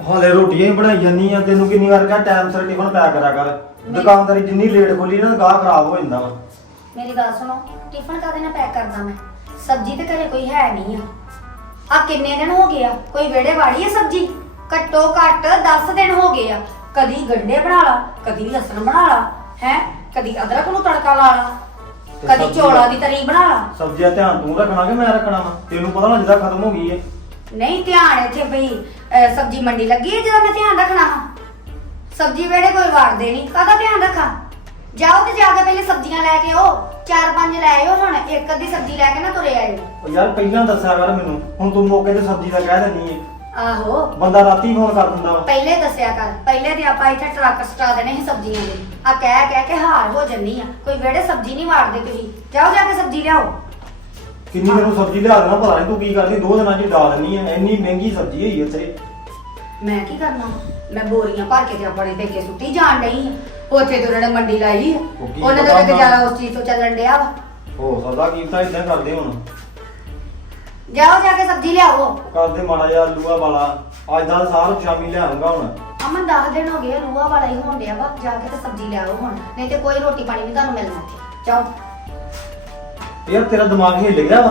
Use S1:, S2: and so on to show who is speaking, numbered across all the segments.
S1: ਹਾਲੇ ਰੋਟੀਆਂ ਹੀ ਬਣਾਈ ਜਾਂਦੀ ਆ ਤੈਨੂੰ ਕਿੰਨੀ ਵਾਰ ਕਿਹਾ ਟਾਈਮ ਸਿਰ ਟਿਫਨ ਪੈਕ ਕਰਿਆ ਕਰ। ਦੁਕਾਨਦਾਰੀ ਜਿੰਨੀ ਲੇਟ ਖੋਲੀ ਨਾ ਗਾਹ ਖਰਾਬ ਹੋ ਜਾਂਦਾ ਵਾ।
S2: ਮੇਰੀ ਗੱਲ ਸੁਣੋ ਟਿਫਨ ਕਾਦੇ ਨਾਲ ਪੈਕ ਕਰਦਾ ਮੈਂ? ਸਬਜ਼ੀ ਤੇ ਘਰੇ ਕੋਈ ਹੈ ਨਹੀਂ ਆ। ਆ ਕਿੰਨੇ ਦਿਨ ਹੋ ਗਏ ਆ? ਕੋਈ ਵੇੜੇ ਵਾੜੀ ਹੈ ਸਬਜ਼ੀ? ਘੱਟੋ ਘੱਟ 10 ਦਿਨ ਹੋ ਗਏ ਆ। ਕਦੀ ਗੰਡੇ ਬਣਾ ਲਾ ਕਦੀ ਲਸਣ ਬਣਾ ਲਾ ਹੈ? ਕਦੀ ਅਦਰਕ ਨੂੰ ਤੜਕਾ ਲਾ ਲਾ
S1: ਤੇ
S2: ਕਦੀ
S1: ਸਬਜ਼ੀ
S2: ਚੌਲਾਂ
S1: ਦਾ-
S2: ਤਰੀ ਬਣਾ ਲਾ।
S1: ਸਬਜ਼ੀ ਦਾ ਧਿਆਨ ਤੂੰ ਰੱਖਣਾ ਕਿ ਮੈਂ ਰੱਖਣਾ ਵਾ? ਤੈਨੂੰ ਪਤਾ ਨਾ ਜਿੱਦਾਂ ਖਤਮ ਹੋ ਗਈ ਏ।
S2: ਨਹੀਂ ਧਿਆਨ ਇੱਥੇ ਭਈ ਅਹ, ਸਬਜ਼ੀ ਮੰਡੀ ਲੱਗੀ ਹੈ ਜਿਹਦਾ ਮੈਂ ਧਿਆਨ ਰੱਖਣਾ ਵਾ? ਸਬਜ਼ੀ ਵੇੜੇ ਕੋਈ ਵਾੜਦੇ ਨਹੀਂ ਕਾਹਦਾ ਧਿਆਨ ਰੱਖਾਂ? ਜਾਓ ਤੇ ਜਾ ਕੇ ਪਹਿਲੇ ਸਬਜ਼ੀਆਂ ਲੈ ਕੇ ਆਓ ਚਾਰ ਪੰਜ ਲੈ ਆਇਓ ਹੁਣ ਇੱਕ ਅੱਧੀ ਸਬਜ਼ੀ ਲੈ ਕੇ ਨਾ ਤੁਰੇ ਆਇਓ।
S1: ਉਹ ਯਾਰ ਪਹਿਲਾਂ ਦੱਸਿਆ ਕਰ ਮੈਨੂੰ ਹੁਣ ਤੂੰ ਮੌਕੇ ਤੇ ਸਬਜ਼ੀ ਦਾ ਕਹਿ ਦਿੰਦੀ ਏ
S2: ਆਹੋ।
S1: ਬੰਦਾ ਰਾਤੀ ਫੋਨ ਕਰ ਦਿੰਦਾ ਵਾ।
S2: ਪਹਿਲੇ ਦੱਸਿਆ ਕਰ ਪਹਿਲੇ ਤੇ ਆਪਾਂ ਇੱਥੇ ਟਰੱਕ ਸਟਾ ਦੇਣੇ ਸੀ ਸਬਜ਼ੀਆਂ ਦੇ। ਆ ਕਹਿ ਕਹਿ ਕੇ ਹਾਰ ਹੋ ਜੰਨੀ ਆ ਕੋਈ ਵੇੜੇ ਸਬਜ਼ੀ ਨਹੀਂ ਵਾੜਦੇ ਤੁਸੀਂ। ਜਾਓ ਜਾ ਕੇ ਸਬਜ਼ੀ ਲਿਆਓ।
S1: ਕਿੰਨੀ ਤੈਨੂੰ ਸਬਜ਼ੀ ਲਿਆ ਦੇਣਾ ਪਤਾ ਨਹੀਂ ਤੂੰ ਕੀ ਕਰਦੀ ਦੋ ਦਿਨਾਂ ਚ ਡਾ ਦਿੰਦੀ ਐ ਇੰਨੀ ਮਹਿੰਗੀ ਸਬਜ਼ੀ ਹੋਈ ਉੱਥੇ
S2: ਮੈਂ ਕੀ ਕਰਨਾ ਮੈਂ ਬੋਰੀਆਂ ਭਰ ਕੇ ਤੇ ਆਪਣੇ ਪੇਕੇ ਸੁੱਟੀ ਜਾਣ ਡਈ ਆ। ਉੱਥੇ ਤੇ ਉਹਨਾਂ ਨੇ ਮੰਡੀ ਲਾਈ ਆ।
S1: ਉਹ ਕੀ
S2: ਉਹਨਾਂ ਦਾ
S1: ਪਤਾ
S2: ਤਾਂ ਗੁਜ਼ਾਰਾ ਉਸ ਚੀਜ਼ ਤੋਂ ਚੱਲਣ ਡਿਆ ਵਾ।
S1: ਹੋ ਸਕਦਾ ਕੀ ਤਾਂ ਇਦਾਂ ਕਰਦੇ ਹੁਣ।
S2: ਜਾਓ ਜਾ ਕੇ ਸਬਜ਼ੀ ਲਿਆਓ।
S1: ਕਰਦੇ ਮਾੜਾ ਜਿਹਾ ਆਲੂਆ ਵਾਲਾ। ਅੱਜ ਦਾ ਸਾਰ ਸ਼ਾਮੀ ਲਿਆਉਂਗਾ ਹੁਣ।
S2: ਅਮਨ 10 ਦਿਨ ਹੋ ਗਏ ਰੂਆ ਵਾਲਾ ਹੀ ਹੋਣ ਡਿਆ ਵਾ। ਜਾ ਕੇ ਤੇ ਸਬਜ਼ੀ ਲਿਆਓ ਹੁਣ। ਨਹੀਂ ਤੇ ਕੋਈ ਰੋਟੀ ਪਾਣੀ ਨਹੀਂ ਤੁਹਾਨੂੰ ਮਿਲਣਾ ਇੱਥੇ। ਜਾਓ।
S1: ਯਾਰ ਤੇਰਾ ਦਿਮਾਗ ਹਿੱਲ ਗਿਆ ਵਾ।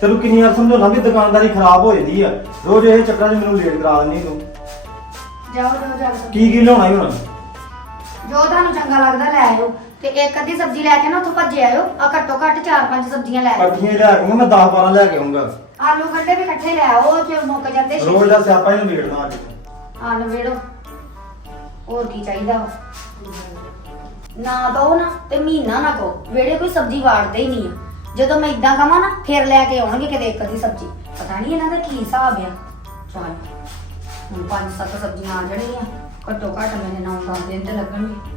S1: ਤੈਨੂੰ ਕਿੰਨੀ ਵਾਰ ਸਮਝਾਉਣਾ ਵੀ ਦੁਕਾਨਦਾਰੀ ਖਰਾਬ ਹੋ ਜਾਂਦੀ ਆ। ਰੋਜ਼ ਇਹ ਚੱਕਰਾਂ 'ਚ ਮੈਨੂੰ ਲੇਟ ਕਰਾ ਦਿੰਦੀ ਤੂੰ।
S2: ਜਾਓ ਜਾਓ ਜਾ ਕੇ
S1: ਕੀ ਲਿਆਉਣਾ ਈ ਹੁਣ?
S2: ਜੋ ਤੁਹਾਨੂੰ ਚੰਗਾ ਲੱਗਦਾ ਲੈ ਆਇਓ। ਤੇ ਇੱਕ ਅੱਧੀ ਸਬਜ਼ੀ ਲੈ ਕੇ ਨਾ ਉੱਥੋਂ ਭੱਜੇ ਆਇਓ। ਆ ਘੱਟੋ ਘੱਟ 4-5 ਸਬਜ਼ੀਆਂ ਲੈ ਆਇਓ।
S1: ਹੀ ਲਿਆ ਕੇ ਮੈਂ 10 12 ਲੈ ਕੇ ਆਉਂਗਾ
S2: ਆਲੂ ਗੰਡੇ ਵੀ ਇਕੱਠੇ ਲੈ ਆਓ ਜੇ ਮੁੱਕ ਜਾਂਦੇ ਛੇਤੀ।
S1: ਰੋਜ਼ ਦਾ ਸਿਆਪਾ ਹੀ ਨਿਬੇੜਨਾ ਅੱਜ।
S2: ਆ ਨਵੇੜੋ ਹੋਰ ਕੀ ਚਾਹੀਦਾ ਵਾ? ਨਾ ਦੋ ਨਾ ਤੇ ਮਹੀਨਾ ਨਾ ਕਹੋ ਵੇੜੇ ਕੋਈ ਸਬਜ਼ੀ ਵਾੜਦੇ ਹੀ ਨਹੀਂ ਆ। ਜਦੋਂ ਮੈਂ ਇਦਾਂ ਕਹਾਂ ਨਾ ਫਿਰ ਲੈ ਕੇ ਆਉਣਗੇ ਕਿਤੇ ਇੱਕ ਅੱਧੀ ਸਬਜ਼ੀ। ਪਤਾ ਨਹੀਂ ਇਹਨਾਂ ਦਾ ਕੀ ਹਿਸਾਬ ਆ। ਚਲ ਹੁਣ ਪੰਜ ਸੱਤ ਸਬਜ਼ੀਆਂ ਆ ਜਾਣਗੀਆਂ। ਘੱਟੋ ਘੱਟ ਮੈਨੂੰ ਨੌ ਦਸ ਦਿਨ ਤੇ ਲੱਗਣਗੇ।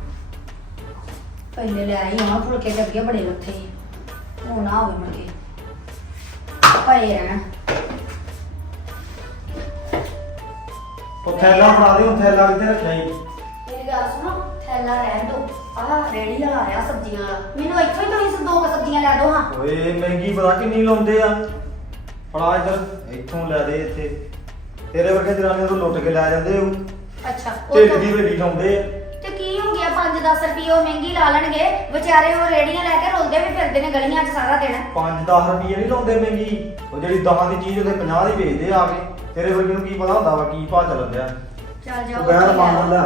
S2: ਪਹਿਲੇ ਲੈ ਆਈ ਹਾਂ ਫੁਲਕੇ ਤੇ ਅੱਗੇ ਬੜੇ ਲੱਥੇ। ਹੁਣ ਨਾ ਹੋਵੇ ਮਗੇ ਪਏ ਰਹਿਣ।
S1: ਉਹ ਥੈਲਾ ਫੜਾ ਦੇ ਉਹ ਥੈਲਾ ਕਿੱਥੇ ਰੱਖਿਆ ਈ
S2: ਮੇਰੀ ਗੱਲ ਸੁਣੋ ਥੈਲਾ ਰਹਿਣ ਦੋ ਆਹ ਰੇੜੀ ਵਾਲਾ ਆਇਆ ਸਬਜ਼ੀਆਂ। ਵਾਲਾ ਮੈਨੂੰ ਇੱਥੋਂ ਹੀ ਤੁਸੀਂ ਦੋ ਕੁ ਸਬਜ਼ੀਆਂ ਲੈ ਦਿਓ ਹਾਂ।
S1: ਓਏ ਮਹਿੰਗੀ ਪਤਾ ਕਿੰਨੀ ਲਾਉਂਦੇ ਆ। ਫੜਾ ਇੱਧਰ ਇੱਥੋਂ ਲੈ ਦੇ ਇੱਥੇ। ਤੇਰੇ ਵਰਗੇ ਜਨਾਨੇ ਤੋਂ ਲੁੱਟ ਕੇ ਲੈ ਜਾਂਦੇ ਉਹ।
S2: ਅੱਛਾ
S1: ਢਿੱਡ
S2: ਉਹ
S1: ਦੀ ਵੇਡੀ ਲਾਉਂਦੇ ਆ।
S2: ਤੇ ਕੀ ਹੋ ਗਿਆ 5-10 ਰੁਪਏ ਉਹ ਮਹਿੰਗੀ ਲਾ ਲੈਣਗੇ। ਵਿਚਾਰੇ ਉਹ ਰੇੜੀਆਂ ਲੈ ਕੇ ਰੋਲਦੇ ਵੀ ਫਿਰਦੇ ਨੇ ਗਲੀਆਂ 'ਚ ਸਾਰਾ ਦਿਨ।
S1: 5-10 ਰੁਪਏ ਨਹੀਂ ਲਾਉਂਦੇ ਮਹਿੰਗੀ। ਉਹ ਜਿਹੜੀ 10 ਦੀ ਚੀਜ਼ ਉਹਦੇ 50 ਦੀ ਵੇਚਦੇ ਆ ਕੇ। ਤੇਰੇ ਵਰਗੇ ਨੂੰ ਕੀ ਪਤਾ ਹੁੰਦਾ ਵਾ ਕੀ ਭਾਅ ਚੱਲਣ ਡਿਆ
S2: ਚੱਲ ਜਾਓ
S1: ਗੈਰ
S2: ਉੱਥੇ
S1: ਮਾਮਾ
S2: ਲੈ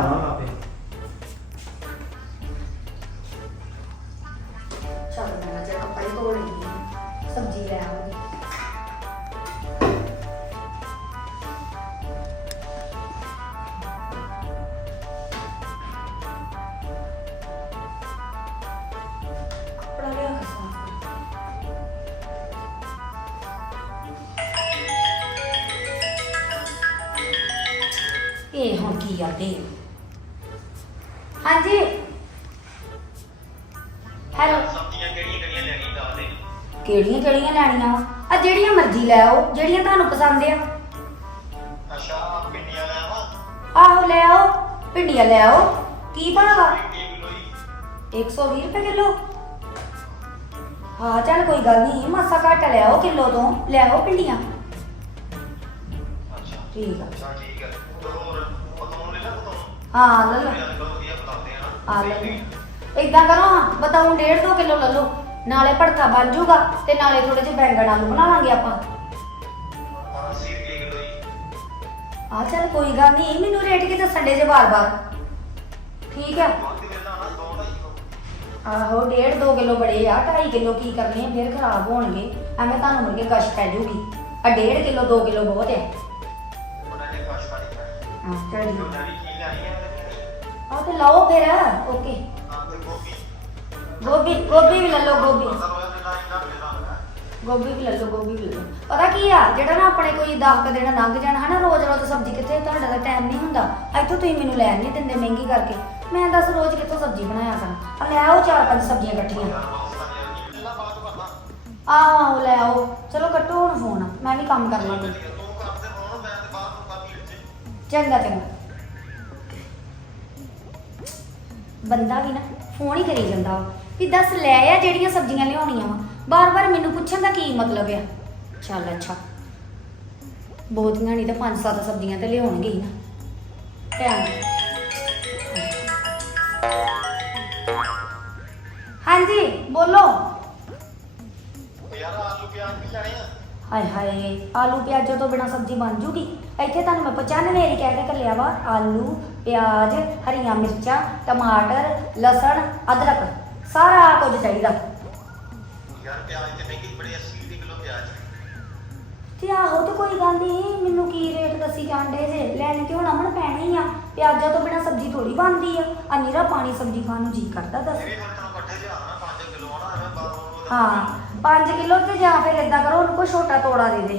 S2: ਕੀ ਆਦੇ ਹਾਂਜੀ। ਹੈਲੋ
S3: ਸਬਜ਼ੀਆਂ ਕਿਹੜੀਆਂ ਕਿਹੜੀਆਂ ਲੈਣੀ ਦੱਸ ਦੇ
S2: ਕਿਹੜੀਆਂ ਕਿਹੜੀਆਂ ਲੈਣੀਆਂ? ਆ ਜਿਹੜੀਆਂ ਮਰਜ਼ੀ ਲੈ ਆਓ ਜਿਹੜੀਆਂ ਤੁਹਾਨੂੰ ਪਸੰਦ ਆ।
S3: ਅੱਛਾ ਪਿੰਡੀਆਂ ਲੈ ਆਵਾਂ?
S2: ਆਹੋ ਲੈ ਆਓ। ਭਿੰਡੀਆਂ ਲੈ ਆਓ। ਕੀ ਭਾਅ ਵਾ
S3: 20 ਕਿਲੋ ਹੀ
S2: 120 ਰੁਪਏ ਕਿਲੋ। ਹਾਂ ਚੱਲ ਕੋਈ ਗੱਲ ਨਹੀਂ ਮਾਸਾ ਘੱਟ ਲੈ ਆਓ ਕਿਲੋ ਤੋਂ। ਲੈ ਆਓ ਭਿੰਡੀਆਂ।
S3: ਅੱਛਾ।
S2: ਠੀਕ ਆ।
S3: ਅੱਛਾ ਠੀਕ ਹੈ
S2: ਹਾਂ ਲੈ ਲਓ।
S3: ਆ
S2: ਆ ਲੈ ਲਓ। ਇਦਾਂ ਕਰੋ ਹਾਂ ਬਤਾਉਂ 1.5 2 ਕਿਲੋ ਲੈ ਲਓ। ਨਾਲੇ ਭੜਥਾ ਬਣ ਜਾਊਗਾ ਤੇ ਨਾਲੇ ਥੋੜੇ ਜਿਹੇ ਬੈਂਗਣ ਆਲੂ ਬਣਾ ਲਾਂਗੇ ਆਪਾਂ।
S3: ਹਾਂ 80 ਰੁਪਏ ਕਿਲੋ ਹੀ
S2: ਆ ਚੱਲ ਕੋਈ ਗੱਲ ਨਹੀਂ ਮੈਨੂੰ ਰੇਟ ਕੀ ਦੱਸਣ ਦੇ ਜੇ ਬਾਰ-ਬਾਰ ਠੀਕ
S3: ਕਿਲੋ
S2: ਆਹੋ ਡੇਢ 2 ਕਿਲੋ ਬੜੇ ਆ 2.5 ਕਿਲੋ ਕੀ ਕਰਨੇ ਆ ਫਿਰ ਖਰਾਬ ਹੋਣਗੇ। ਐਵੇਂ ਤੁਹਾਨੂੰ ਕੇ ਕਸ਼ ਪੈ ਜਾਊਗੀ। ਆ 1.5 ਕਿਲੋ 2 ਕਿਲੋ ਬਹੁਤ ਹੈ
S3: ਉਹਨਾਂ ਨੇ ਕਾਸ਼ ਕਾੜੀ ਕਰ
S2: ਹਾਂ
S3: ਲੈਣੀ ਹੈ
S2: ਆ ਤੇ ਲਓ ਫਿਰ। ਓਕੇ।
S3: ਗੋਭੀ।
S2: ਗੋਭੀ ਵੀ ਲੈ ਲਓ ਗੋਭੀ। ਗੋਭੀ ਵੀ ਲੈ ਲਓ ਗੋਭੀ ਵੀ ਲੈ ਲਓ। ਪਤਾ ਕੀ ਆ ਜਿਹੜਾ ਨਾ ਆਪਣੇ ਕੋਈ 10 ਕ ਦਿਨ ਲੰਘ ਜਾਣ ਹਨਾ ਰੋਜ਼ ਰੋਜ਼ ਸਬਜ਼ੀ ਕਿੱਥੇ ਤੁਹਾਡਾ ਤਾਂ ਟਾਈਮ ਨਹੀਂ ਹੁੰਦਾ। ਇੱਥੋਂ ਤੁਸੀਂ ਮੈਨੂੰ ਲੈਣ ਨਹੀਂ ਦਿੰਦੇ ਮਹਿੰਗੀ ਕਰਕੇ। ਮੈਂ ਦੱਸ ਰੋਜ਼ ਕਿੱਥੋਂ ਸਬਜ਼ੀ ਬਣਾਇਆ ਕਰਾਂ? ਆ ਲੈ ਆਓ ਚਾਰ ਪੰਜ ਸਬਜ਼ੀਆਂ ਇਕੱਠੀਆਂ। ਆਹੋ ਆਹੋ ਲੈ ਆਓ। ਚਲੋ ਕੱਟੋ ਹੁਣ ਫੋਨ ਮੈਂ ਵੀ ਕੰਮ ਕਰ ਲਾਂਗੀ ਚੰਗਾ ਚੰਗਾ। ਬੰਦਾ ਵੀ ਨਾ ਫੋਨ ਹੀ ਕਰੀ ਜਾਂਦਾ ਵਾ ਵੀ ਦੱਸ ਲੈ ਆ ਜਿਹੜੀਆਂ ਸਬਜ਼ੀਆਂ ਲਿਆਉਣੀਆਂ ਵਾ। ਬਾਰ-ਬਾਰ ਮੈਨੂੰ ਪੁੱਛਣ ਦਾ ਕੀ ਮਤਲਬ ਆ? ਚੱਲ ਅੱਛਾ। ਬਹੁਤੀਆਂ ਨਹੀਂ ਤਾਂ ਪੰਜ ਸੱਤ ਸਬਜ਼ੀਆਂ ਤੇ ਲਿਆਉਣਗੇ ਹੀ ਨਾ। ਧਿਆਨ ਹਾਂਜੀ ਬੋਲੋ।
S3: ਯਾਰ ਆਲੂ ਪਿਆਜ਼ ਵੀ ਲੈਣੇ ਆ।
S2: ਹਾਏ ਹਾਏ ਆਲੂ ਪਿਆਜ਼ਾਂ ਤੋਂ ਬਿਨਾ ਸਬਜ਼ੀ ਬਣ ਜੂਗੀ। ਇੱਥੇ ਤੁਹਾਨੂੰ ਮੈਂ 95 ਵਾਰੀ ਕਹਿ ਕੇ ਘੱਲਿਆ ਵਾ ਆਲੂ ਪਿਆਜ਼ ਹਰੀਆਂ ਮਿਰਚਾਂ ਟਮਾਟਰ ਲਸਣ ਅਦਰਕ ਸਾਰਾ ਕੁਝ ਚਾਹੀਦਾ।
S3: ਯਾਰ ਪਿਆਜ਼ ਤੇ ਮਹਿੰਗੇ ਬੜੇ 80 ਰੁਪਏ ਕਿਲੋ ਪਿਆਜ਼
S2: ਤੇ ਆਹੋ ਤੇ ਕੋਈ ਗੱਲ ਨਹੀਂ ਮੈਨੂੰ ਕੀ ਰੇਟ ਦੱਸੀ ਜਾਂਦੇ ਜੇ? ਲੈਣ ਕਿਉਂ ਅਮਨ ਪੈਣਾ ਹੀ ਆ। ਪਿਆਜ਼ਾਂ ਤੋਂ ਬਿਨਾ ਸਬਜ਼ੀ ਥੋੜੀ ਬਣਦੀ ਆ। ਆ ਨੀਰਾ ਪਾਣੀ ਸਬਜ਼ੀ ਖਾਣ ਨੂੰ ਜੀ ਕਰਦਾ ਦੱਸ।
S3: ਇਹ ਵੀ ਫਿਰ ਤੈਨੂੰ ਇਕੱਠੇ ਲਿਆ ਨਾ 5 ਕਿਲੋ ਨਾ ਐਵੇਂ ਬਾਹਰੋਂ
S2: ਹਾਂ 5 ਕਿਲੋ ਤੇ ਜਾਂ ਫਿਰ ਇਦਾਂ ਕਰੋ ਉਹਨੂੰ ਕੋਈ ਛੋਟਾ ਤੋੜਾ ਦੇ ਦੇ।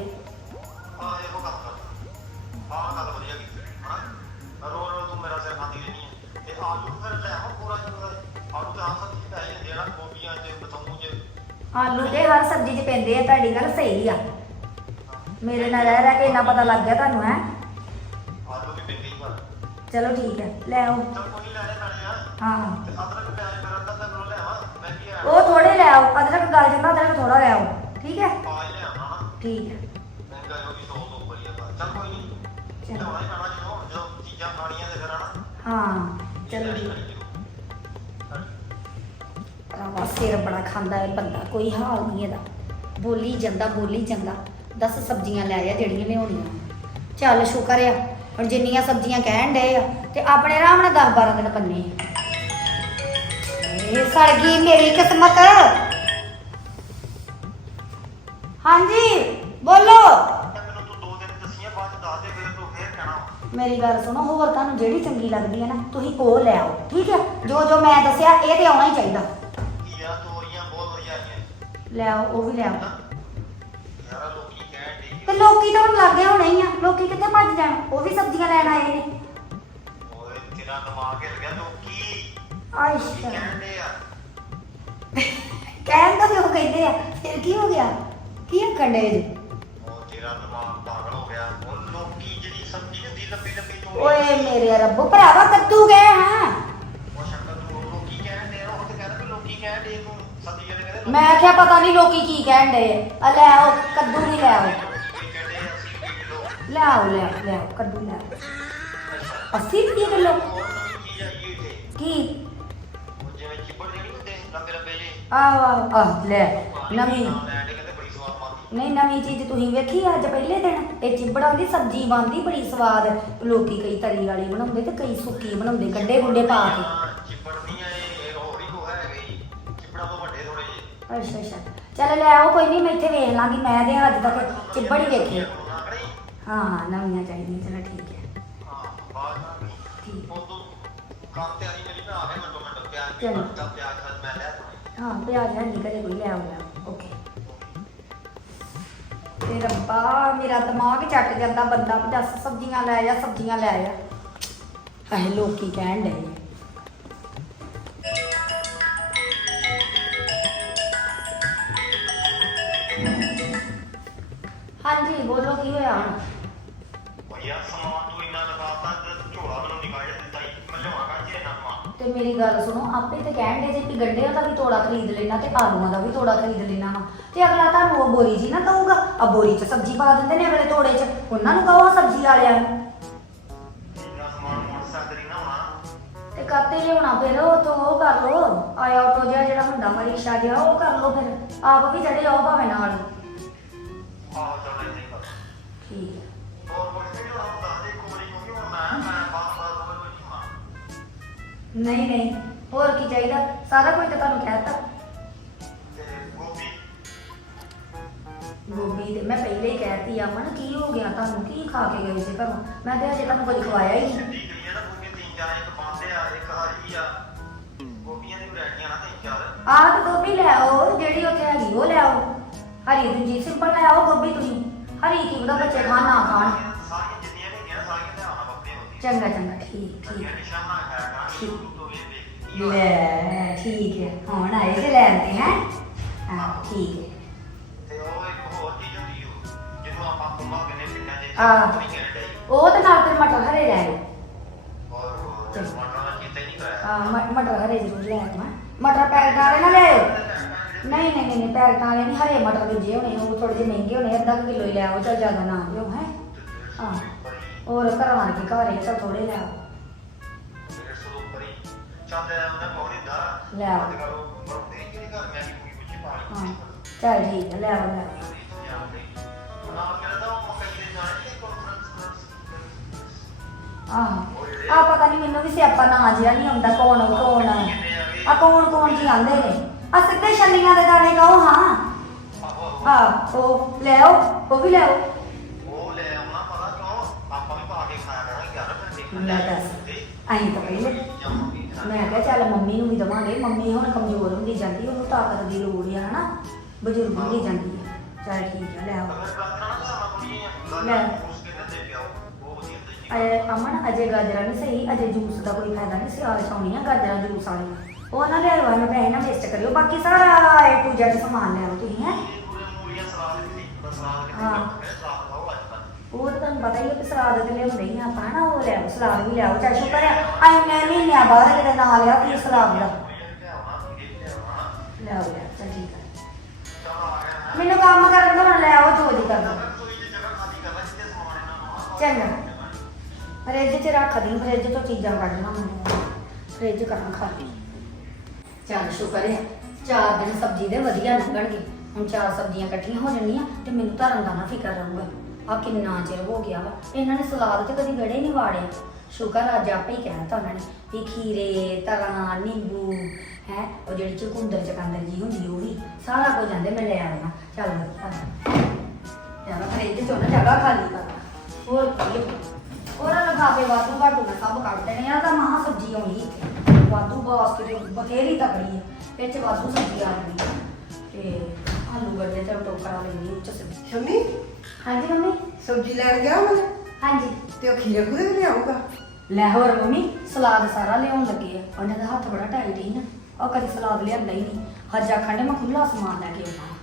S3: ਆਲੂ ਤੇ
S2: ਹਰ ਸਬਜ਼ੀ 'ਚ ਪੈਂਦੇ ਆ ਤੁਹਾਡੀ ਗੱਲ ਸਹੀ ਆ। ਮੇਰੇ ਨਾਲ ਰਹਿ ਰਹਿ ਕੇ ਇੰਨਾ ਪਤਾ ਲੱਗ ਗਿਆ ਤੁਹਾਨੂੰ ਹੈ?
S3: ਆਲੂ ਵੀ ਮਹਿੰਗੇ ਹੀ ਪਰ
S2: ਚਲੋ ਠੀਕ ਹੈ ਲੈ ਆਓ।
S3: ਕੋਈ ਆ
S2: ਹਾਂ।
S3: ਤੇ ਅਦਰਕ ਪਿਆਜ਼ ਮੇਰਾ ਅੱਧਾ ਅੱਧਾ ਕਿਲੋ ਲੈ ਆਵਾਂ ਮੈਂ ਕੀ ਆ
S2: ਉਹ ਥੋੜੇ ਲੈ ਆਓ ਅਦਰਕ ਗਲ ਜਾਂਦਾ ਅਦਰਕ ਥੋੜਾ ਲੈ ਆਓ ਠੀਕ ਹੈ
S3: ਪਾਜ ਲੈ
S2: ਠੀਕ ਹੈ।
S3: ਮਹਿੰਗਾ ਹੋ ਗਈ 100 ਤੋਂ ਉੱਪਰ ਹੀ ਆ ਪਰ ਚੱਲ ਕੋਈ ਨਹੀਂ
S2: ਚਲੋ।
S3: ਲਿਆਉਣਾ ਹੀ ਪੈਣਾ ਜਦੋਂ ਜਦੋਂ ਚੀਜ਼ਾਂ ਖਾਣੀਆਂ ਤੇ ਫਿਰ ਹਨਾ
S2: ਹਾਂ ਚਲੋ ਠੀਕ ਸਿਰ ਬੜਾ ਖਾਂਦਾ ਹੈ, ਬੰਦਾ ਕੋਈ ਹਾਲ ਨਹੀਂ ਇਹਦਾ। ਬੋਲੀ ਜਾਂਦਾ ਬੋਲੀ ਜਾਂਦਾ। 10 ਸਬਜ਼ੀਆਂ ਲੈ ਆ ਜਿਹੜੀਆਂ ਲਿਆਉਣੀਆਂ ਚੱਲ ਸ਼ੁਕਰ ਆ, ਹੁਣ ਜਿੰਨੀਆਂ ਸਬਜ਼ੀਆਂ ਕਹਿਣ ਡਏ ਆ, ਤੇ ਆਪਣੇ ਆਰਾਮ ਨਾਲ 10 12 ਦਿਨ ਪੰਨੇ ਇਹ ਸੜ ਗਈ ਮੇਰੀ ਕਿਸਮਤ। ਹਾਂਜੀ, ਬੋਲੋ।
S3: ਮੈਨੂੰ ਤੂੰ ਦੋ ਦਿਨ ਦੱਸੀਆਂ ਬਾਅਦ ਦੱਸ ਦੇ ਫਿਰ ਤੂੰ ਫੇਰ ਕਹਿਣਾ
S2: ਮੇਰੀ ਗੱਲ ਸੁਣੋ, ਹੋਰ ਤੁਹਾਨੂੰ ਜਿਹੜੀ ਚੰਗੀ ਲੱਗਦੀ ਹੈ ਨਾ, ਤੁਸੀਂ ਉਹ ਲੈ ਆਓ, ਠੀਕ ਹੈ? ਜੋ ਜੋ ਮੈਂ ਦੱਸਿਆ, ਇਹ ਤੇ ਆਉਣਾ ਹੀ ਚਾਹੀਦਾ। ਲੈ ਆਓ ਉਹ ਵੀ ਲੈ ਆਓ।
S3: ਯਾਰ ਲੋਕੀ ਕਹਿਣ ਡੇ
S2: ਤੇ ਲੋਕੀ ਤਾਂ ਹੁਣ ਲੱਗੇ ਹੋਣੇ ਹੀ ਆ। ਲੋਕੀ ਕਿੱਥੇ ਭੱਜ ਜਾਣ? ਉਹ ਵੀ ਸਬਜ਼ੀਆਂ ਲੈਣ ਆਏ ਨੇ।
S3: ਓਏ ਤੇਰਾ ਦਿਮਾਗ ਹਿੱਲ ਗਿਆ ਲੋਕੀ। ਕੀ
S2: ਆਇਸ਼ਾ
S3: ਕਹਿਣ ਡੇ ਆ।
S2: ਕਹਿਣ ਤਾਂ ਜੋ ਕਹਿੰਦੇ ਆ ਫਿਰ ਕੀ ਹੋ ਗਿਆ? ਕੀ ਆਖਣ ਜੀ?
S3: ਉਹ ਤੇਰਾ ਦਿਮਾਗ ਪਾਗਲ ਹੋ ਗਿਆ। ਉਹ ਲੋਕੀ ਜਿਹੜੀ ਸਬਜ਼ੀ ਹੁੰਦੀ ਲੰਬੀ ਲੰਬੀ
S2: ਓਏ ਮੇਰੇ ਰੱਬੋ ਭਰਾਵਾ ਕੱਦੂ ਗਏ ਹਾਂ
S3: ਉਹ ਸ਼ਕਲ ਤੂੰ ਲੋਕੀ ਕਹਿਣ ਆ ਉਹ ਤੇ ਕਹਿੰਦਾ ਵੀ ਲੋਕੀ ਕਹਿਣ ਤੂੰ। ਕਹਿੰਦੇ
S2: ਮੈਂ ਕਿਹਾ ਪਤਾ ਨਹੀਂ ਲੋਕੀ ਕੀ ਕਹਿਣ ਡੇ ਆ। ਲੈ ਆਓ ਕੱਦੂ ਵੀ ਲੈ ਆਓ। ਲੈ ਆਓ ਲੈ ਆਓ, ਲੈ ਆਓ ਕੱਦੂ ਲੈ ਆਓ। 80 ਰੁਪਏ ਕਿਲੋ? ਕੀ? ਆਹ ਆਹ ਆਹ ਲੈ ਨਵੀਂ। ਨਹੀਂ ਨਵੀਂ ਚੀਜ਼ ਤੁਸੀਂ ਵੇਖੀ ਅੱਜ ਪਹਿਲੇ ਦਿਨ? ਇਹ ਚਿਬੜਾਂ ਦੀ ਸਬਜ਼ੀ ਬਣਦੀ ਬੜੀ ਸਵਾਦ। ਲੋਕੀ ਕਈ ਤਰੀ ਵਾਲੀ ਬਣਾਉਂਦੇ ਤੇ ਕਈ ਸੁੱਕੀ ਬਣਾਉਂਦੇ ਗੱਡੇ ਗੁੰਡੇ ਪਾ ਕੇ। ਅੱਛਾ ਅੱਛਾ। ਚੱਲ ਲੈ ਆਓ, ਕੋਈ ਨਹੀਂ, ਮੈਂ ਇੱਥੇ ਵੇਖ ਲਾਂਗੀ। ਮੈਂ ਤੇ ਅੱਜ ਤੱਕ ਚਿੱਬੜ ਹੀ ਵੇਖੀ। ਹਾਂ ਹਾਂ, ਨਵੀਆਂ ਚਾਹੀਦੀਆਂ। ਚਲੋ ਠੀਕ ਹੈ। ਠੀਕ। ਚਲੋ। ਹਾਂ, ਪਿਆਜ਼ ਹੈ ਨਹੀਂ ਕਰੇ ਕੋਈ ਲੈ ਆਓ ਲੈ ਆਓ। ਓਕੇ। ਤੇ ਰੱਬਾ, ਮੇਰਾ ਦਿਮਾਗ ਚੱਟ ਜਾਂਦਾ। ਬੰਦਾ ਵੀ ਦੱਸ ਸਬਜ਼ੀਆਂ ਲੈ ਜਾ ਸਬਜ਼ੀਆਂ ਲੈ ਜਾ ਹਾਏ, ਲੋਕੀ ਕਹਿਣ ਡਏ। ਗੱਲ ਸੁਣੋ ਆਪੇ ਤੇ ਕਹਿਣ ਦੇ ਜੇ ਕਿ ਗੰਢਿਆਂ ਦਾ ਵੀ ਤੋੜਾ ਖਰੀਦ ਲੈਣਾ ਤੇ ਆਲੂਆਂ ਦਾ ਵੀ ਤੋੜਾ ਖਰੀਦ ਲੈਣਾ ਵਾ। ਤੇ ਅਗਲਾ ਤੁਹਾਨੂੰ ਉਹ ਬੋਰੀ ਜੀ ਨਾ ਕਹੂਗਾ ਆ ਬੋਰੀ 'ਚ ਸਬਜ਼ੀ ਪਾ ਦਿੰਦੇ ਨੇ ਅਗਲੇ ਤੋੜੇ 'ਚ ਉਹਨਾਂ ਨੂੰ ਕਹੋ ਆਹ ਸਬਜ਼ੀ ਵਾਲਿਆਂ ਨੂੰ।
S3: ਇੰਨਾ ਸਮਾਨ ਮੋਟਰਸਾਈਕਲ ਹੀ ਨਾ ਹੋਣਾ
S2: ਤੇ ਕਾਤੇ ਲਿਆਉਣਾ ਫਿਰ ਉਹ ਤੋਂ ਉਹ ਕਰ ਲੋ ਆਇਆ ਆਟੋ ਜਿਹਾ ਜਿਹੜਾ ਹੁੰਦਾ ਵਾ ਰਿਕਸ਼ਾ ਜਿਹਾ ਉਹ ਕਰ ਲੋ ਫਿਰ। ਆਪ ਵੀ ਚੜੇ ਆਓ ਭਾਵੇਂ ਨਾਲ
S3: ਆਹੋ ਚੱਲ ਇੱਥੇ ਹੀ ਕਰ
S2: ਠੀਕ ਹੈ।
S3: ਨਹੀਂ
S2: ਨਹੀਂ। ਹੋਰ ਕੀ ਚਾਹੀਦਾ? ਸਾਰਾ ਕੁਝ ਤਾਂ ਤੁਹਾਨੂੰ ਕਹਿਤਾ।
S3: ਤੇ ਗੋਭੀ?
S2: ਗੋਭੀ ਤੇ ਮੈਂ ਪਹਿਲੇ ਹੀ ਕਹਿਤੀ ਅਮਨ ਕੀ ਹੋ ਗਿਆ ਤੁਹਾਨੂੰ? ਕੀ ਖਾ ਕੇ ਗਏ ਸੀ ਘਰੋਂ? ਮੈਂ ਤੇ ਅਜੇ ਤੁਹਾਨੂੰ ਕੁਝ ਖਵਾਇਆ ਹੀ ਨਹੀਂ।
S3: ਆ ਨਾ ਗੋਭੀ ਤਿੰਨ ਚਾਰ ਇੱਕ ਪਾਉਂਦੇ ਆ ਇੱਕ ਹਰੀ ਆ। ਗੋਭੀਆਂ ਦੀ ਵੈਰਾਈਟੀਆਂ ਨਾ ਤਿੰਨ ਚਾਰ।
S2: ਆਹ ਤੇ ਗੋਭੀ ਲੈ ਆਓ ਜਿਹੜੀ ਉੱਥੇ ਹੈਗੀ ਉਹ ਲੈ ਆਓ। ਹਰੀ ਦੂਜੀ ਸਿੰਪਲ ਲੈ ਆਓ ਗੋਭੀ ਤੁਸੀਂ। ਹਰੀ ਕੀ ਉਹਦਾ ਬੱਚੇ ਖਾਣ ਨਾ ਖਾਣ।
S3: ਸਾਰੀਆਂ ਜਿੰਨੀਆਂ ਵੀ ਹੈਗੀਆਂ ਸਾਰੀਆਂ ਤੇ ਆਉਣਾ ਬੱਬੇ ਹੁੰਦੀ
S2: ਚੰਗਾ ਚੰਗਾ। ਠੀਕ ਠੀਕ।
S3: ਖਾਇਆ YouTube
S2: ਲੈ, ਠੀਕ ਹੈ। ਹੁਣ ਆਏ ਤੇ ਲੈਣ ਤੇ ਹੈ ਹਾਂ, ਠੀਕ ਹੈ।
S3: ਤੇ ਉਹ
S2: ਤੇ ਨਾਲ ਫਿਰ ਮਟਰ ਹਰੇ ਲੈ ਆਓ
S3: ਔਰ
S2: ਮਟਰ ਹਰੇ ਜ਼ਰੂਰ ਲੈ ਆਓ ਮਟਰ ਪੈਕਟ ਵਾਲੇ ਨਾ ਲੈ ਆਓ ਨਹੀਂ ਨਹੀਂ ਨਹੀਂ ਨਹੀਂ ਵਾਲੇ ਨਹੀਂ, ਹਰੇ ਮਟਰ ਦੂਜੇ ਹੋਣੇ ਉਹ ਥੋੜੇ ਜਿਹੇ ਮਹਿੰਗੇ ਹੋਣੇ ਅੱਧਾ ਕੁ ਕਿਲੋ ਹੀ ਲੈ ਆਓ, ਚਲ ਜ਼ਿਆਦਾ ਨਾ ਲਿਓ ਹੈ। ਹਾਂ, ਹੋਰ ਘਰਾਂ ਆ ਘਰ ਇਹ ਤਾਂ ਥੋੜੇ ਲੈ ਆਓ।
S3: ਚੱਲ ਉਹਨੇ ਬਹੁਤ ਹੀ ਦਾ
S2: ਲੈ ਆ।
S3: ਅੱਜ ਕੱਲ ਉਹ ਬਣਾਉਂਦੇ ਹੀ ਜਿਹੜੇ ਘਰ ਮੈਂ ਕੁੜੀ ਪੁੱਛੀ ਪਾ
S2: ਹਾਂ
S3: ਲਈ
S2: ਚੱਲ ਠੀਕ ਹੈ ਲੈ ਆਓ ਲੈ ਆਓ। ਆਹ ਆ ਪਤਾ ਨਹੀਂ ਮੈਨੂੰ ਵੀ ਸਿਆਪਾ ਨਾ ਜਿਆ ਨਹੀਂ ਆਉਂਦਾ ਕੌਣ ਕੌਣ? ਆ ਕੌਣ ਕੌਣ ਜੀ ਆਂਦੇ ਨੇ? ਆ ਸਿੱਧੇ ਛੰਨੀਆਂ ਦੇ ਦਾਣੇ ਕਹੋ ਹਾਂ।
S3: ਆਹੋ
S2: ਆ ਉਹ ਲੈ ਆਓ ਉਹ ਵੀ ਲੈ ਆਓ।
S3: ਉਹ ਲੈ ਵੀ
S2: ਦੱਸ। ਅਸੀਂ ਤਾਂ ਪਹਿਲੇ ਮੈਂ ਕਿਹਾ ਚੱਲ ਮੰਮੀ ਨੂੰ ਵੀ ਦਵਾਂਗੇ ਮੰਮੀ ਹੁਣ ਕਮਜ਼ੋਰ ਹੁੰਦੀ ਜਾਂਦੀ ਉਹਨੂੰ ਤਾਕਤ ਦੀ ਲੋੜ ਆ ਹਨਾ? ਬਜ਼ੁਰਗ ਹੁੰਦੀ ਜਾਂਦੀ ਹੈ ਚੱਲ ਠੀਕ ਆ ਲੈ ਆਓ। ਲੈ। ਅਜੇ ਅਮਨ ਅਜੇ ਗਾਜਰਾਂ ਨਹੀਂ ਸਹੀ ਅਜੇ ਜੂਸ ਦਾ ਕੋਈ ਫਾਇਦਾ ਨਹੀਂ ਸਿਆਲ ਚਾਉਣੀਆਂ ਗਾਜਰਾਂ ਜੂਸ ਵਾਲੀਆਂ ਉਹ ਨਾ ਲੈ ਆਓ ਪੈਸੇ ਨਾ ਵੇਸਟ ਕਰਿਓ ਬਾਕੀ ਸਾਰਾ ਏ ਟੂ ਜ਼ੈਡ ਸਮਾਨ ਲੈ ਆਓ ਤੁਸੀਂ ਹੈ? ਉਹ ਤਾਂ ਤੁਹਾਨੂੰ ਪਤਾ ਹੀ ਹੈ ਕਿ ਸਲਾਦ ਤੇ ਲਿਆਉਂਦੇ ਹੀ ਆਪਾਂ ਨਾ ਉਹ ਲੈ ਆਓ, ਸਲਾਦ ਵੀ ਲੈ ਚਾਹੇ ਸ਼ੁਕਰ ਆ ਆਈ ਮੈਂ ਮਹੀਨਿਆਂ ਬਾਅਦ ਕਿਤੇ ਨਾ ਲਿਆ ਕੀ ਸਲਾਦ ਦਾ। ਲੈ ਆਓ ਲੈ ਚੱਲ ਠੀਕ ਆ ਮੈਨੂੰ ਕੰਮ ਕਰਨ ਦਾ ਲੈ ਆਓ, ਜੋ ਜੀ ਕਰਨਾ। ਚੰਗਾ। ਫਰਿੱਜ 'ਚ ਰੱਖ ਦੀ, ਫਰਿੱਜ ਤੋਂ ਚੀਜ਼ਾਂ ਕੱਢਣਾ ਮੈਨੂੰ। ਫਰਿੱਜ ਕਰਾਂ ਖਾਲੀ। ਚੱਲ ਸ਼ੁਕਰ ਹੈ ਚਾਰ ਦਿਨ ਸਬਜ਼ੀ ਦੇ ਵਧੀਆ ਲੰਘਣਗੇ। ਹੁਣ ਚਾਰ ਸਬਜ਼ੀਆਂ ਇਕੱਠੀਆਂ ਹੋ ਜਾਣੀਆਂ ਤੇ ਮੈਨੂੰ ਧਰਨ ਦਾ ਨਾ ਫਿਕਰ ਰਹੂਗਾ। ਆ ਕਿੰਨਾ ਚਿਰ ਹੋ ਗਿਆ ਵਾ। ਇਹਨਾਂ ਨੇ ਸਲਾਦ 'ਚ ਕਦੀ ਗੜੇ ਨਹੀਂ ਵਾੜੇ ਸ਼ੁਕਰ ਅੱਜ ਆਪੇ ਹੀ ਕਹਿਤਾ ਉਹਨਾਂ ਨੇ ਵੀ ਖੀਰੇ, ਤਰਾਂ, ਨਿੰਬੂ, ਹੈ, ਉਹ ਜਿਹੜੀ ਚੁਕੰਦਰ ਚਕੰਦਰ ਜੀ ਹੁੰਦੀ ਉਹ ਵੀ ਸਾਰਾ ਕੁਝ ਜਾਂਦੇ ਮੈਂ ਲੈ ਆਉਣਾ। ਚੱਲ ਯਾਰ ਫਰਿੱਜ 'ਚੋਂ ਨਾ ਜਗ੍ਹਾ ਖਾਲੀ ਕਰ। ਹੋਰ ਕੀ ਉਹਨਾਂ ਲਫਾਫੇ ਵਾਧੂ ਘਾਟੂ ਮੈਂ ਸਭ ਕੱਢ ਦੇਣੇ ਆ, ਤਾਂ ਮਹਾ ਸਬਜ਼ੀ ਆਉਣੀ ਵਾਧੂ ਬਾਸਕਟ, ਬਥੇਰੀ ਤਕੜੀ ਹੈ ਵਿੱਚ ਵਾਧੂ ਸਬਜ਼ੀ ਆ ਰਹੀ ਤੇ ਆਲੂ ਗੰਡੇ ਤੇ ਟੋਕਰਾ ਲੈਣੀ ਉੱਚ ਸਬਜ਼ੀ।
S4: ਸ਼ਮੀ?
S2: ਹਾਂਜੀ ਮੰਮੀ?
S4: ਸਬਜ਼ੀ ਲੈਣ ਗਿਆ ਮੈਂ?
S2: ਹਾਂਜੀ।
S4: ਤੇ ਉਹ ਖੀਰੇ ਖੂਰੇ ਵੀ ਲਿਆਊਗਾ?
S2: ਲੈ ਹੋਰ ਮੰਮੀ ਸਲਾਦ ਸਾਰਾ ਲਿਆਉਣ ਲੱਗੇ ਆ। ਉਹਨੇ ਦਾ ਹੱਥ ਬੜਾ ਟਾਈਟ ਹੀ ਨਾ। ਉਹ ਕਦੀ ਸਲਾਦ ਲਿਆਂਦਾ ਹੀ ਨਹੀਂ। ਹੱਜਾ ਖੰਡੇ ਮੈਂ ਖੁੱਲਾ ਸਮਾਨ ਲੈ ਕੇ ਆਉਣਾ।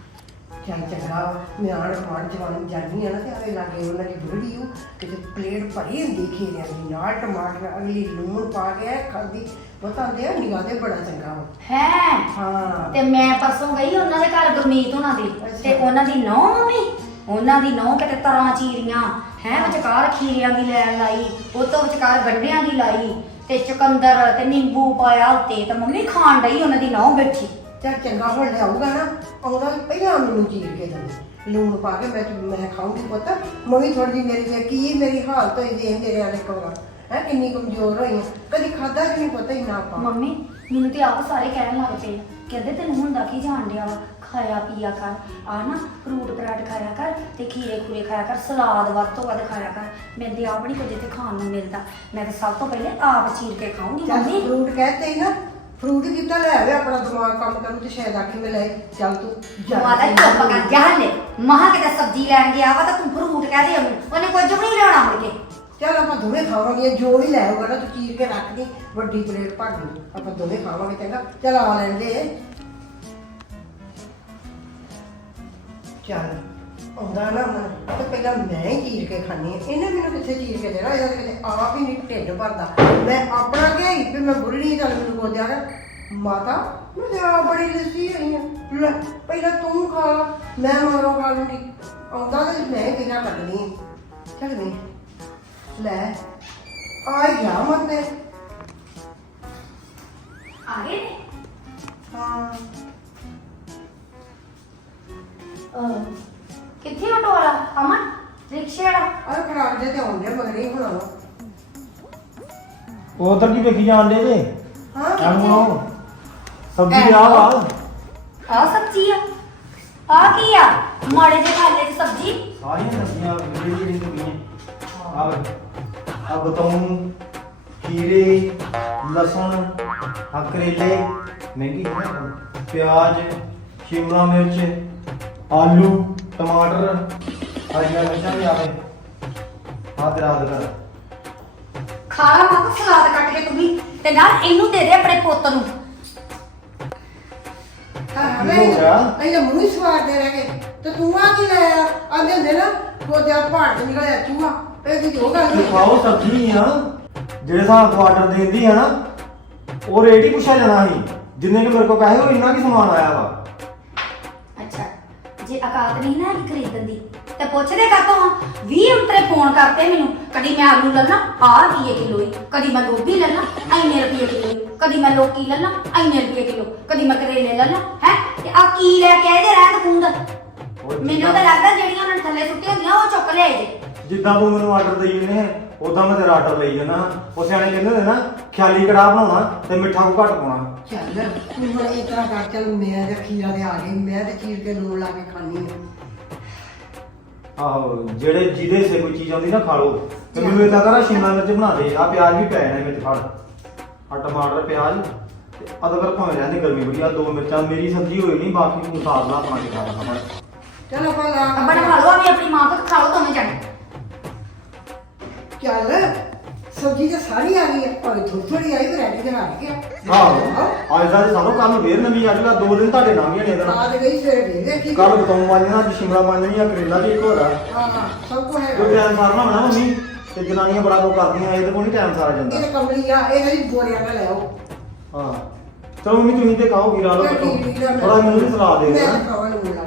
S4: ਚੱਲ ਚੰਗਾ। ਮੈਂ ਆਣ ਜਵਾਨ ਜਾਨੀ ਆ ਨਾ ਤੇ ਆਵੇ ਲਾਗੇ ਉਹਨਾਂ ਦੀ ਬੁੜੀ ਉਹ ਕਿਤੇ ਪਲੇਟ ਭਰੀ ਹੁੰਦੀ ਖੀਰਿਆਂ ਦੀ ਨਾਲ ਟਮਾਟਰ ਅਗਲੀ ਲੂਣ ਪਾ ਕੇ ਖਾਦੀ ਬਤਾਉਂਦੇ ਆ ਨਿਗਾਹ ਤੇ ਬੜਾ ਚੰਗਾ ਵਾ
S2: ਹੈ
S4: ਹਾਂ
S2: ਤੇ ਮੈਂ ਪਰਸੋਂ ਗਈ ਉਹਨਾਂ ਦੇ ਘਰ ਗੁਰਮੀਤ ਉਹਨਾਂ ਦੀ। ਤੇ ਉਹਨਾਂ ਦੀ ਨੌ ਮੰਮੀ ਉਹਨਾਂ ਦੀ ਨੌ ਕਿਤੇ ਤਰਾਂ ਚੀਰੀਆਂ ਹੈ ਵਿਚਕਾਰ ਖੀਰਿਆਂ ਦੀ ਲੈਣ ਲਾਈ ਉਹ ਤੋਂ ਵਿਚਕਾਰ ਗੰਢਿਆਂ ਦੀ ਲਾਈ ਤੇ ਚੁਕੰਦਰ ਤੇ ਨਿੰਬੂ ਪਾਇਆ ਉੱਤੇ ਤੇ ਮੰਮੀ ਖਾਣ ਡਈ ਉਹਨਾਂ ਦੀ ਨੌ ਬੈਠੀ
S4: ਚੱਲ ਚੰਗਾ ਹੁਣ ਲਿਆਊਗਾ ਨਾ ਆਉਂਦਾ ਵੀ ਪਹਿਲਾਂ ਮੈਨੂੰ ਚੀਰ ਕੇ ਦੇ ਲੂਣ ਪਾ ਕੇ ਮੈਂ ਮੈਂ ਖਾਊਂਗੀ ਪੁੱਤ। ਮੰਮੀ ਥੋੜੀ ਜਿਹੀ ਮੇਰੀ ਤੇ ਕੀ ਮੇਰੀ ਹਾਲਤ ਹੋਈ ਦੇ ਮੇਰੇ ਵਾਲੇ ਕੋਲ। ਹੈ ਕਿੰਨੀ ਕਮਜ਼ੋਰ ਹੋਈ। ਕਦੀ ਖਾਦਾ ਕਿ ਨਹੀਂ ਪਤਾ ਹੀ ਨਾ ਪਾ
S2: ਮੰਮੀ ਮੈਨੂੰ ਤੇ ਆਪ ਸਾਰੇ ਕਹਿਣ ਲੱਗ ਪਏ। ਕਹਿੰਦੇ ਤੈਨੂੰ ਹੁੰਦਾ ਕੀ ਜਾਣ ਡਿਆ ਵਾ? ਖਾਇਆ ਪੀਆ ਕਰ। ਆ ਨਾ ਫਰੂਟ ਪਰਾਟ ਖਾਇਆ ਕਰ ਤੇ ਖੀਰੇ ਖੂਰੇ ਖਾਇਆ ਕਰ। ਸਲਾਦ ਵੱਧ ਤੋਂ ਵੱਧ ਖਾਇਆ ਕਰ। ਮੈਂ ਤੇ ਆਪ ਨਹੀਂ ਕੁਝ ਤੇ ਖਾਣ ਨੂੰ ਮਿਲਦਾ। ਮੈਂ ਤਾਂ ਸਭ ਤੋਂ ਪਹਿਲੇ ਆਪ ਚੀਰ ਕੇ ਖਾਊਂਗੀ
S4: ਚੱਲ
S2: ਮੰਮੀ।
S4: ਫਰੂਟ ਕਹਤੇ ਹੀ ਨਾ ਫਰੂਟ ਕਿੱਦਾਂ ਲੈ ਆਵੇ ਆਪਣਾ ਦਿਮਾਗ ਕੰਮ ਕਰੂ ਤੇ ਸ਼ਾਇਦ ਆਖੇ ਮੈਂ ਲੈ ਚੱਲ ਤੂੰ ਜਾ
S2: ਮਾਤਾ ਚੁੱਪ ਕਰ ਜਾ ਹਲੇ। ਮਹਾ ਕਿਤੇ ਸਬਜ਼ੀ ਲੈਣ ਗਿਆ ਵਾ ਤਾਂ ਤੂੰ ਫਰੂਟ ਕਹਿ ਦੇ ਉਹਨੂੰ। ਉਹਨੇ ਕੁਝ ਵੀ ਨਹੀਂ ਲਿਆਉਣਾ ਮੁੜ ਕੇ।
S4: ਚੱਲ ਆਪਾਂ ਦੋਵੇਂ ਖਾਵਾਂਗੇ ਜੋ ਵੀ ਲੈ ਆਊਗਾ ਨਾ ਤੂੰ ਚੀਰ ਕੇ ਰੱਖ ਦੀ ਵੱਡੀ ਪਲੇਟ ਭਰ ਲਈ ਆਪਾਂ ਦੋਵੇਂ ਖਾਵਾਂਗੇ ਚੰਗਾ। ਚੱਲ ਆ ਲੈਂਦੇ। ਚੱਲ। ਆਉਂਦਾ ਨਾ ਮਨ ਤੇ ਪਹਿਲਾਂ ਮੈਂ ਹੀ ਚੀਰ ਕੇ ਖਾਣੀ ਹੈ। ਇਹਨੇ ਮੈਨੂੰ ਕਿੱਥੇ ਚੀਰ ਕੇ ਦੇਣਾ? ਇਹਦਾ ਤਾਂ ਕਿਤੇ ਆਪ ਹੀ ਨਹੀਂ ਢਿੱਡ ਭਰਦਾ। ਮੈਂ ਆਪਣਾ ਹੀ ਵੀ ਮੈਂ ਬੁੱਢੀ ਚੱਲ ਮੈਨੂੰ ਕੋ ਦਿਆ ਕਰ। ਮਾਤਾ ਮੈਂ ਤੇ ਆਪ ਬੜੀ ਲੱਸੀ ਹੋਈ ਆ ਲੈ ਪਹਿਲਾਂ ਤੂੰ ਖਾ ਲਾ, ਮੈਂ ਮਗਰੋਂ ਖਾ ਲੂੰਗੀ ਆਉਂਦਾ ਤੇ ਮੈਂ ਬਿਨਾ ਕੱਢਣੀ ਹੈ। ਚੱਲ ਵੇ। ਲੈ ਆ ਗਿਆ ਮਤੇ।
S2: ਆ ਗਏ ਨੇ?
S4: ਹਾਂ।
S2: ਅਹ, ਕਿੱਥੇ ਆਟੋ ਵਾਲਾ ਅਮਨ ਰਿਕਸ਼ੇ ਵਾਲਾ।
S4: ਅਰੇ ਖਰਾਬ ਜੇ ਤੇ ਆਉਂਦੇ ਮਗਰੇ ਹੁਣ।
S1: ਉਹ ਉਧਰ ਕੀ ਵੇਖੀ ਜਾਂਦੇ ਜੇ?
S4: ਹਾਂ।
S1: ਆਹੋ ਸਬਜ਼ੀ ਆ ਵਾ
S2: ਆ ਸਬਜ਼ੀ ਆ। ਆ ਕੀ ਆ? ਮਾੜੇ ਜਿਹੇ ਖਾਲੇ ਦੀ ਸਬਜ਼ੀ।
S1: ਸਾਰੀਆਂ ਸਬਜ਼ੀਆਂ ਜਿਹੜੀ ਜਿਹੜੀ ਪਈਆਂ ਆ ਆ ਬਤਾਉਂ ਖੀਰੇ ਲਸਣ ਆ ਕਰੇਲੇ ਮਹਿੰਗੀ ਹੈ ਪਿਆਜ਼ ਸ਼ਿਮਲਾ ਮਿਰਚ ਆਲੂ ਟਮਾਟਰ ਹਰੀਆਂ ਮਿਰਚਾਂ ਵੀ ਆਵੇ। ਆ ਤੇਰਾ ਹੱਦ ਕਰ
S2: ਖਾ ਲਾ ਮਾਤਾ ਸਲਾਦ ਕੱਟ ਕੇ ਤੂੰ ਵੀ ਤੇ ਨਾਲ ਇਹਨੂੰ ਦੇ ਦੇ ਆਪਣੇ ਪੁੱਤ ਨੂੰ।
S4: ਹਾਂ
S1: ਕੀ ਹੋ ਗਿਆ?
S4: ਤਾਂ ਮੂੰਹ ਹੀ ਸਵਾਰਦੇ ਰਹਿ ਗਏ। ਤੇ ਤੂੰ ਆ ਕੀ ਲੈ ਆ? ਆਂਦੇ ਹੁੰਦੇ ਨਾ ਗੋਦਿਆ ਪਹਾੜ ਤੋਂ ਨਿਕਲਿਆ ਚੂਹਾ। ਇਹ ਦੀ ਜੋ ਗੱਲ
S1: ਖਾਓ ਸਬਜ਼ੀ ਆ। ਜਿਹੜੇ ਹਿਸਾਬ ਤੋਂ ਆਰਡਰ ਦੇਂਦੀ ਆ ਨਾ ਉਹ ਰੇਟ ਹੀ ਪੁੱਛਿਆ ਜਾਣਾ ਸੀ। ਜਿੰਨੇ ਕਿ ਮੇਰੇ ਕੋਲ ਪੈਸੇ ਉਹ ਇੰਨਾ ਕੀ ਸਮਾਨ ਆਇਆ ਵਾ।
S2: ਜੇ ਔਕਾਤ ਨਹੀਂ ਨਾ ਇਹ ਖਰੀਦਣ ਦੀ ਤੇ ਪੁੱਛਦੇ ਕਾਤੋਂ 20 ਉਤਰੇ ਫੋਨ ਕਰਤੇ ਮੈਨੂੰ ਕਦੀ ਮੈਂ ਆਲੂ ਲੈਣਾ ਆ ਰੁਪਏ ਕਿਲੋ ਹੀ ਕਦੀ ਮੈਂ ਗੋਭੀ ਲੈਣਾ ਐਨੇ ਰੁਪਏ ਕਿਲੋ ਹੀ ਕਦੀ ਮੈਂ ਲੋਕੀ ਲੈ ਲਾਂ ਐਨੇ ਰੁਪਏ ਕਿਲੋ ਕਦੀ ਮੈਂ ਕਰੇਲੇ ਲੈ ਲਾਂ ਹੈ? ਤੇ ਆ ਕੀ ਲੈ ਕੇ ਆਏ ਜੇ ਰਹਿਤ ਖੁੰਦ? ਮੈਨੂੰ ਤਾਂ ਲੱਗਦਾ ਜਿਹੜੀਆਂ ਉਹਨਾਂ ਨੇ ਥੱਲੇ ਸੁੱਟੀਆਂ ਹੁੰਦੀਆਂ ਉਹ ਚੁੱਕ ਲਿਆਏ ਜੇ।
S1: ਜਿੱਦਾਂ ਤੂੰ ਮੈਨੂੰ ਆਰਡਰ ਦੇਈ ਨੇ ਉਦਾਂ ਮੈਂ ਤੇਰਾ ਆਰਡਰ ਲਈ ਜਾਣਾ ਉਹ ਸਿਆਣੇ ਕਹਿੰਦੇ ਹੁੰਦੇ ਨਾ ਖਿਆਲੀ ਕੜਾਹ ਬਣਾਉਣਾ ਤੇ ਮਿੱਠਾ ਕੋ ਘੱਟ ਪਾਉਣਾ।
S4: ਚੱਲ ਤੂੰ ਹੁਣ ਇਸ ਤਰ੍ਹਾਂ ਕਰ ਚੱਲ ਮੈਂ ਤੇ ਖੀਰਾ ਦੇ ਆ ਗਈ ਮੈਂ ਤੇ ਚੀਰ ਕੇ ਲੂਣ ਲਾ ਕੇ ਖਾਣੀ
S1: ਆਹੋ ਜਿਹੜੇ ਜਿਹਦੇ ਸੇ ਕੋਈ ਚੀਜ਼ ਆਉਂਦੀ ਨਾ ਖਾ ਲਓ। ਤੇ ਮੈਨੂੰ ਇਦਾਂ ਕਰਾ ਸ਼ਿਮਲਾ ਮਿਰਚ ਬਣਾ ਦੇ ਆ ਪਿਆਜ਼ ਵੀ ਪੈ ਜਾਣੇ ਵਿੱਚ ਫੜ। ਆ ਟਮਾਟਰ ਪਿਆਜ਼ ਤੇ ਅਦਰਕ ਭਾਵੇਂ ਰਹਿੰਦੇ ਗਰਮੀ ਬੜੀ ਆ ਦੋ ਮਿਰਚਾਂ ਮੇਰੀ ਸਬਜ਼ੀ ਹੋਈ ਨਹੀਂ ਬਾਕੀ ਤੂੰ ਸਾਗ ਲਾ ਆਪਣਾ ਕਿਹਾ ਕਰਨਾ
S4: ਚਲ ਆਪਾਂ ਲਾ
S2: ਅੱਬਾ ਨੇ ਖਾ ਲਓ ਆਪਣੀ ਆਪਣੀ ਮਾਂ
S4: ਸਾਰੀ ਆ ਗਈ ਹੈ ਭਾਵੇਂ ਥੋੜੀ ਥੋੜੀ ਆਈ ਵੈਰਾਈਟੀ ਦੇ ਨਾਲ ਗਿਆ
S1: ਆਹੋ ਅੱਜ ਦਾ ਸਾਨੂੰ ਕੱਲ ਫੇਰ ਨਵੀਂ ਅੱਜ ਦਾ ਦੋ ਦਿਨ ਤੁਹਾਡੇ ਲੰਘ ਗਏ ਨੇ ਇਹਦਾ
S4: ਆ ਤੇ ਗਈ ਸਵੇਰੇ ਵੇਖ ਦੇਖੀ
S1: ਕੱਲ ਬਤਾਉਂ ਵਾਲੀਆਂ ਅੱਜ ਸ਼ਿਮਲਾ ਵਾਲੀਆਂ ਕਰੇਲਾ ਵੀ ਇੱਕ ਹੋਰ ਆ।
S4: ਹਾਂ ਹਾਂ ਸਭ ਕੁਝ
S1: ਕੋਈ
S4: ਹੈਗਾ
S1: ਟਾਈਮ ਸਾਰਨਾ ਹੋਣਾ ਮੰਮੀ ਤੇ ਜਨਾਨੀਆਂ ਬੜਾ ਕੋ ਕਰਦੀਆਂ ਇਹਦੇ ਕੋਲ ਨਹੀਂ ਟਾਈਮ ਸਾਰਾ ਜਾਂਦਾ।
S4: ਇਹ ਕੰਬਲੀ ਆ ਇਹ ਹਰੀ ਬੋਰੀਆਂ ਨਾਲ ਲੈ ਆਓ।
S1: ਹਾਂ। ਚਲੋ ਮੰਮੀ ਤੁਸੀਂ ਤੇ ਖਾਓ ਕੀ ਲਾ ਲਓ ਥੋੜਾ ਮੈਨੂੰ ਵੀ ਸਲਾਹ ਦੇ
S4: ਮੈਂ ਤਾਂ।